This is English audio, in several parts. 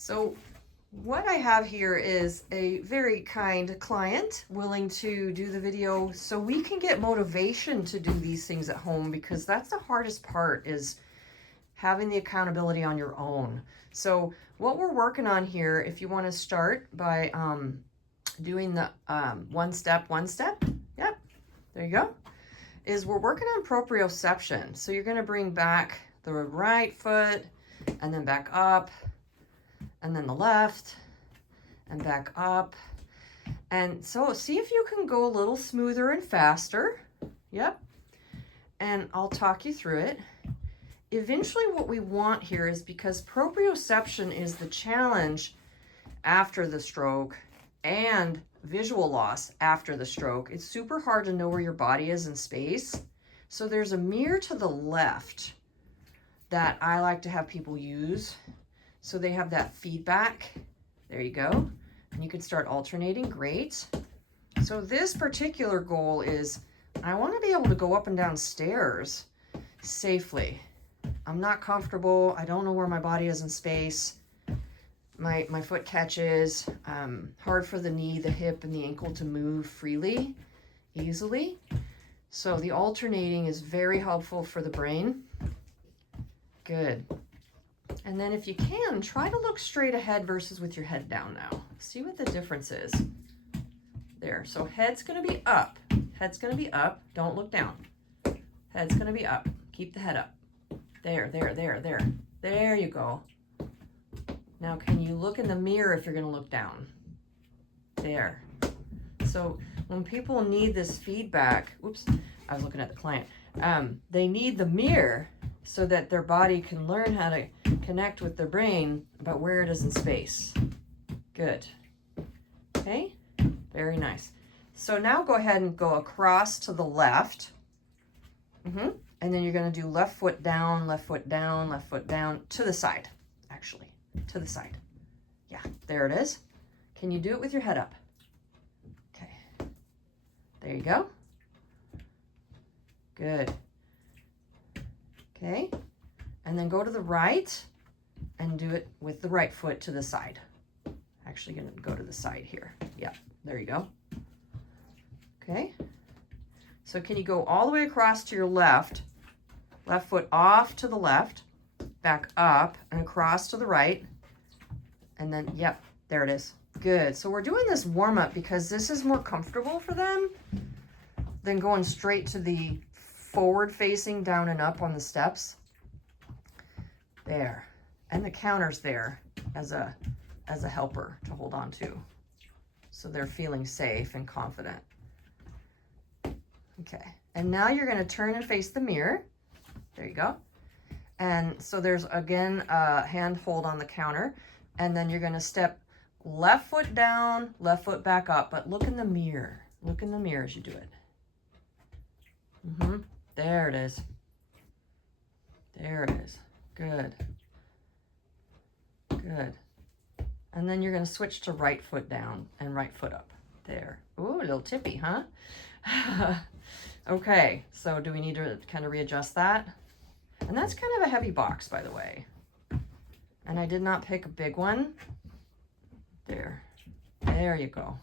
So what I have here is a very kind client willing to do the video so we can get motivation to do these things at home, because that's the hardest part, is having the accountability on your own. So what we're working on here, if you want to start by doing the one step, yep, there you go, is we're working on proprioception. So you're going to bring back the right foot and then back up, and then the left and back up. And so see if you can go a little smoother and faster. Yep. And I'll talk you through it. Eventually what we want here is, because proprioception is the challenge after the stroke and visual loss after the stroke, it's super hard to know where your body is in space. So there's a mirror to the left that I like to have people use, so they have that feedback. There you go. And you can start alternating. Great. So this particular goal is, I want to be able to go up and down stairs safely. I'm not comfortable. I don't know where my body is in space. My foot catches. Hard for the knee, the hip, and the ankle to move freely, easily. So the alternating is very helpful for the brain. Good. And then if you can, try to look straight ahead versus with your head down now. See what the difference is. There. So head's going to be up. Head's going to be up. Don't look down. Head's going to be up. Keep the head up. There. There you go. Now, can you look in the mirror if you're going to look down? There. So when people need this feedback, oops, I was looking at the client. They need the mirror so that their body can learn how to connect with their brain about where it is in space. Good. Okay, very nice. So now go ahead and go across to the left. And then you're going to do left foot down, left foot down, left foot down, to the side, actually. To the side. Yeah, there it is. Can you do it with your head up? Okay. There you go. Good. Okay. And then go to the right and do it with the right foot to the side. Actually going to go to the side here. Yeah, there you go. Okay. So can you go all the way across to your left foot off to the left, back up and across to the right, and then, yep, there it is. Good. So we're doing this warm up because this is more comfortable for them than going straight to the forward facing down and up on the steps. There. And the counter's there as a helper to hold on to, so they're feeling safe and confident. Okay. And now you're going to turn and face the mirror. There you go. And so there's, again, a hand hold on the counter. And then you're going to step left foot down, left foot back up. But look in the mirror. Look in the mirror as you do it. There it is. There it is. Good. Good. And then you're going to switch to right foot down and right foot up. There. Ooh, a little tippy, huh? Okay, so do we need to kind of readjust that? And that's kind of a heavy box, by the way. And I did not pick a big one. There. There you go.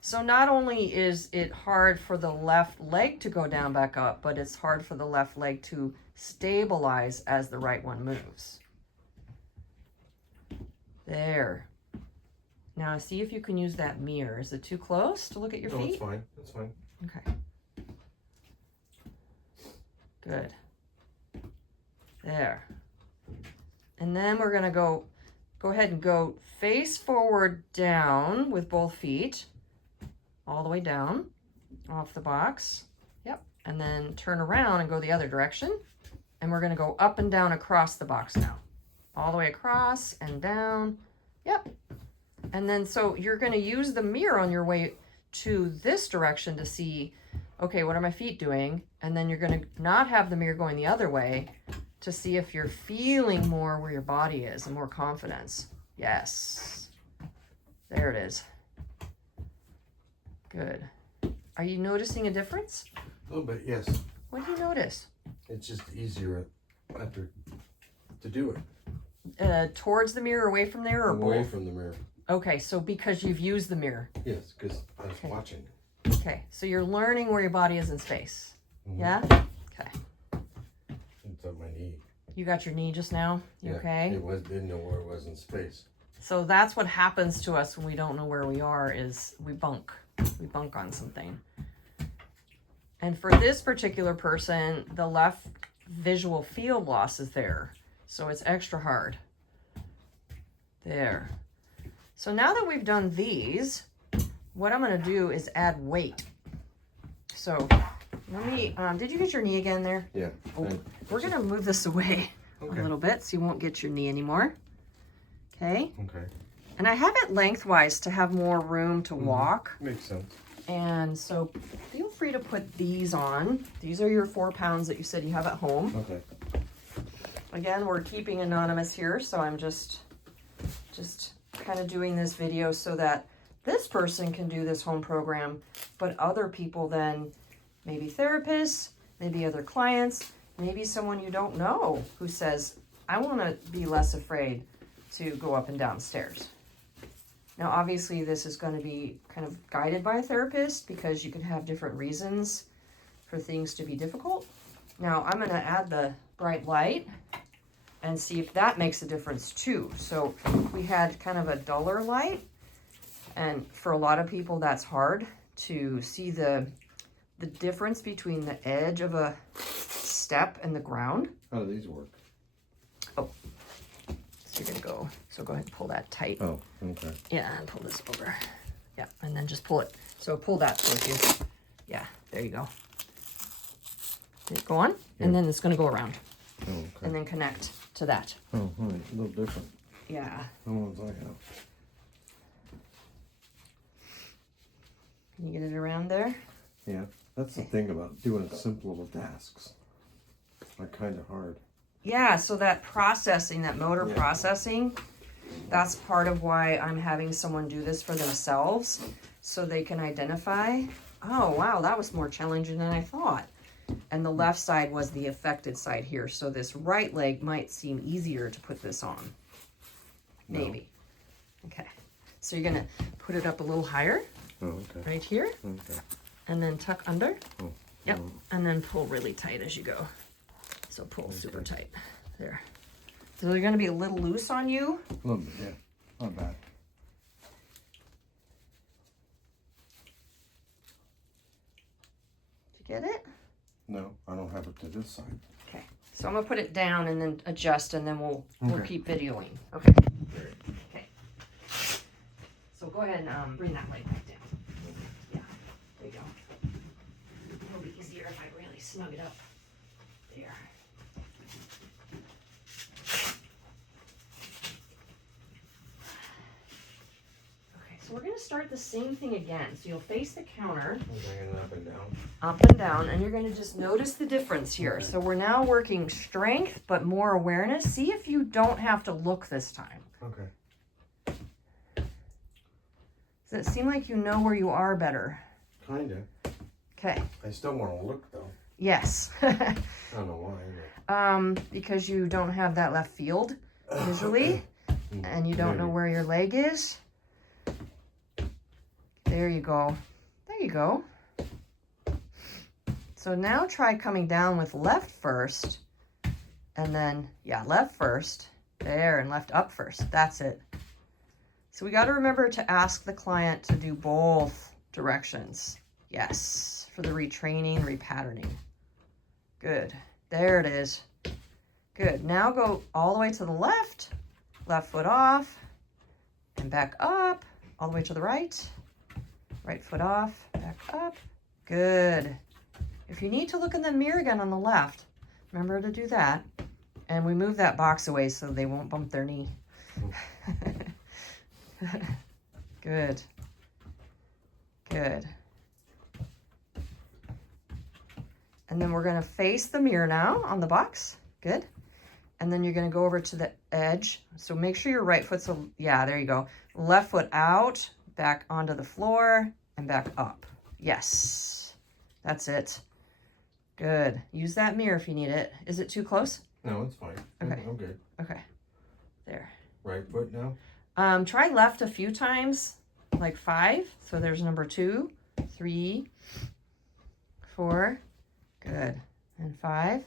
So not only is it hard for the left leg to go down back up, but it's hard for the left leg to stabilize as the right one moves. There. Now see if you can use that mirror. Is it too close to look at your feet? No, it's fine. It's fine. Okay. Good. There. And then we're going to go ahead and go face forward down with both feet, all the way down off the box. Yep. And then turn around and go the other direction. And we're going to go up and down across the box now. All the way across and down. Yep. And then so you're going to use the mirror on your way to this direction to see, okay, what are my feet doing? And then you're going to not have the mirror going the other way to see if you're feeling more where your body is and more confidence. Yes. There it is. Good. Are you noticing a difference? A little bit, yes. What do you notice? It's just easier after to do it. towards the mirror, away from there, or Away both? from the mirror. Okay, so because you've used the mirror. Yes, because I was Okay. watching. Okay, so you're learning where your body is in space. Mhm. Yeah? Okay. It's on my knee. You got your knee just now? You okay? Didn't know where it was in space. So that's what happens to us when we don't know where we are, is we bunk. We bunk on something. And for this particular person, the left visual field loss is there. So it's extra hard. There. So now that we've done these, what I'm going to do is add weight. So let me, did you get your knee again there? Yeah. Oh, we're going to move this away Okay. a little bit so you won't get your knee anymore. Okay. Okay. And I have it lengthwise to have more room to walk. Makes sense. And so feel free to put these on. These are your 4 pounds that you said you have at home. Okay. Again, we're keeping anonymous here, so I'm just kind of doing this video so that this person can do this home program, but other people then, maybe therapists, maybe other clients, maybe someone you don't know who says, I want to be less afraid to go up and down stairs. Now, obviously, this is going to be kind of guided by a therapist because you can have different reasons for things to be difficult. Now, I'm going to add the bright light and see if that makes a difference too. So we had kind of a duller light, and for a lot of people, that's hard to see the difference between the edge of a step and the ground. How do these work? So you're gonna go, so go ahead and pull that tight. Oh, okay. Yeah, and pull this over. Yeah, and then just pull it. So pull that towards you. Yeah, there you go. Go on, and then it's gonna go around. Oh, okay. And then connect to that. Oh, all right. A little different. Yeah. The ones I have. Can you get it around there? Yeah. That's the thing about doing simple tasks. They're kind of hard. Yeah, so that processing, that motor processing, that's part of why I'm having someone do this for themselves so they can identify, oh, wow, that was more challenging than I thought. And the left side was the affected side here. So this right leg might seem easier to put this on. Maybe. No. Okay. So you're going to put it up a little higher. Oh, okay. Right here. Okay. And then tuck under. Oh. Yep. And then pull really tight as you go. So pull super tight. There. So they're going to be a little loose on you. A little bit, yeah. Not bad. Did you get it? No, I don't have it to this side. Okay. So I'm going to put it down and then adjust, and then we'll Okay. keep videoing. Okay. Okay. So go ahead and bring that leg back down. Yeah. There you go. It'll be easier if I really snug it up. There. Okay, so we're going to start the same thing again. So you'll face the counter. I'm bringing it up and down. Up and down, and you're going to just notice the difference here. So we're now working strength, but more awareness. See if you don't have to look this time. Okay. Does it seem like you know where you are better? Kinda. Okay. I still want to look though. Yes. I don't know why. Because you don't have that left field visually, and you don't know where your leg is. There you go. There you go. So now try coming down with left first, and then, yeah, left first. There, and left up first. That's it. So we got to remember to ask the client to do both directions. Yes, for the retraining, repatterning. Good. There it is. Good. Now go all the way to the left, left foot off, and back up, all the way to the right. Right foot off, back up. Good. If you need to look in the mirror again on the left, remember to do that. And we move that box away so they won't bump their knee. Good. Good. And then we're going to face the mirror now on the box. Good. And then you're going to go over to the edge. So make sure your right foot's, yeah, there you go. Left foot out, back onto the floor, and back up. Yes. That's it. Good. Use that mirror if you need it. Is it too close? No, it's fine. Okay. I'm good. Okay. There. Right foot now? Try left a few times, like 5. So there's number 2, 3, 4. Good. And 5.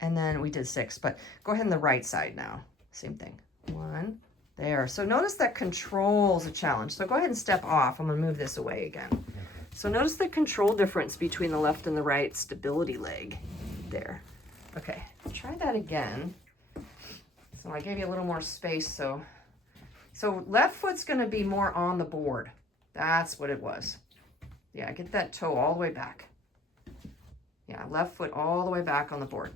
And then we did 6, but go ahead on the right side now. Same thing. 1. There. So notice that control's a challenge. So go ahead and step off. I'm going to move this away again. So notice the control difference between the left and the right stability leg. There. Okay. Try that again. So I gave you a little more space. So left foot's going to be more on the board. That's what it was. Yeah, get that toe all the way back. Yeah, left foot all the way back on the board.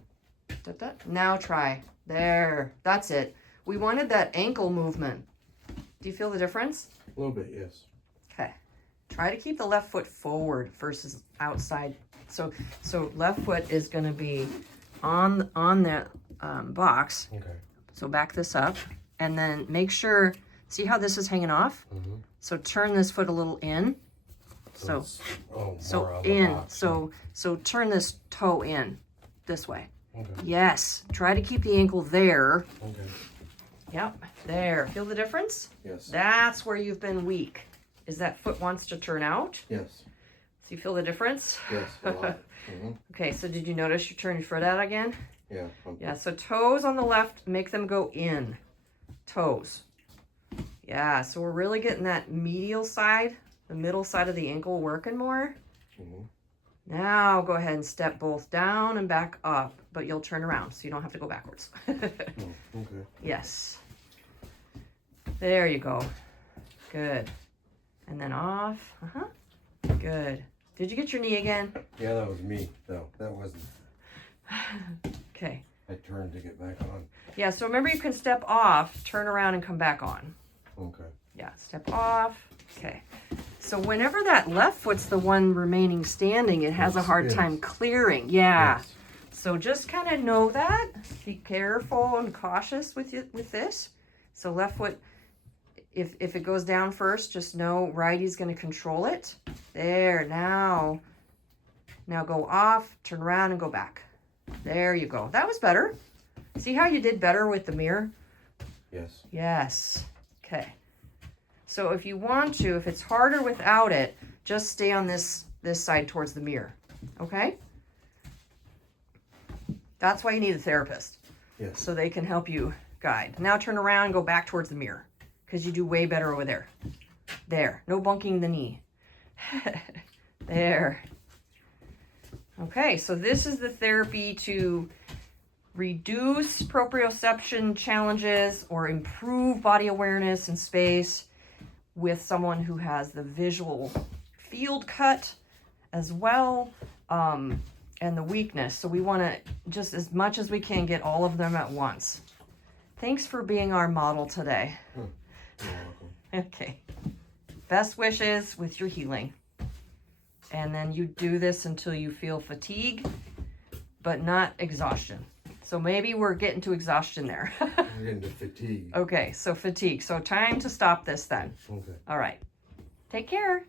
Now try. There. That's it. We wanted that ankle movement. Do you feel the difference? A little bit, yes. Okay. Try to keep the left foot forward versus outside. So left foot is going to be on the box. Okay. So back this up and then make sure, see how this is hanging off? Mm-hmm. So turn this foot a little in. So in. So turn this toe in this way. Okay. Yes. Try to keep the ankle there. Okay. Yep. There. Feel the difference? Yes. That's where you've been weak. Is that foot wants to turn out? Yes. So you feel the difference? Yes. A lot. Mm-hmm. Okay. So did you notice you turn your foot out again? Yeah. Yeah. So toes on the left, make them go in. Toes. Yeah. So we're really getting that medial side, the middle side of the ankle working more. Mm-hmm. Now go ahead and step both down and back up, but you'll turn around so you don't have to go backwards. Oh, okay. Yes. There you go. Good. And then off. Good. Did you get your knee again? Yeah, that was me. No, that wasn't. Okay. I turned to get back on. Yeah, so remember you can step off, turn around and come back on. Okay. Yeah, step off. Okay. So whenever that left foot's the one remaining standing, it has a hard time clearing. Yeah. Yes. So just kind of know that. Be careful and cautious with this. So left foot, if it goes down first, just know righty's going to control it. There, now go off, turn around and go back. There you go. That was better. See how you did better with the mirror? Yes. Yes. Okay. So if you want to, if it's harder without it, just stay on this side towards the mirror. Okay? That's why you need a therapist. Yes. So they can help you guide. Now turn around and go back towards the mirror because you do way better over there. There. No bunking the knee. There. Okay, so this is the therapy to reduce proprioception challenges or improve body awareness and space with someone who has the visual field cut as well, and the weakness. So we want to, just as much as we can, get all of them at once. Thanks for being our model today. You're welcome. Okay. Best wishes with your healing. And then you do this until you feel fatigue, but not exhaustion. So maybe we're getting to exhaustion there. I'm getting to fatigue. Okay, so fatigue. So time to stop this then. Okay. All right. Take care.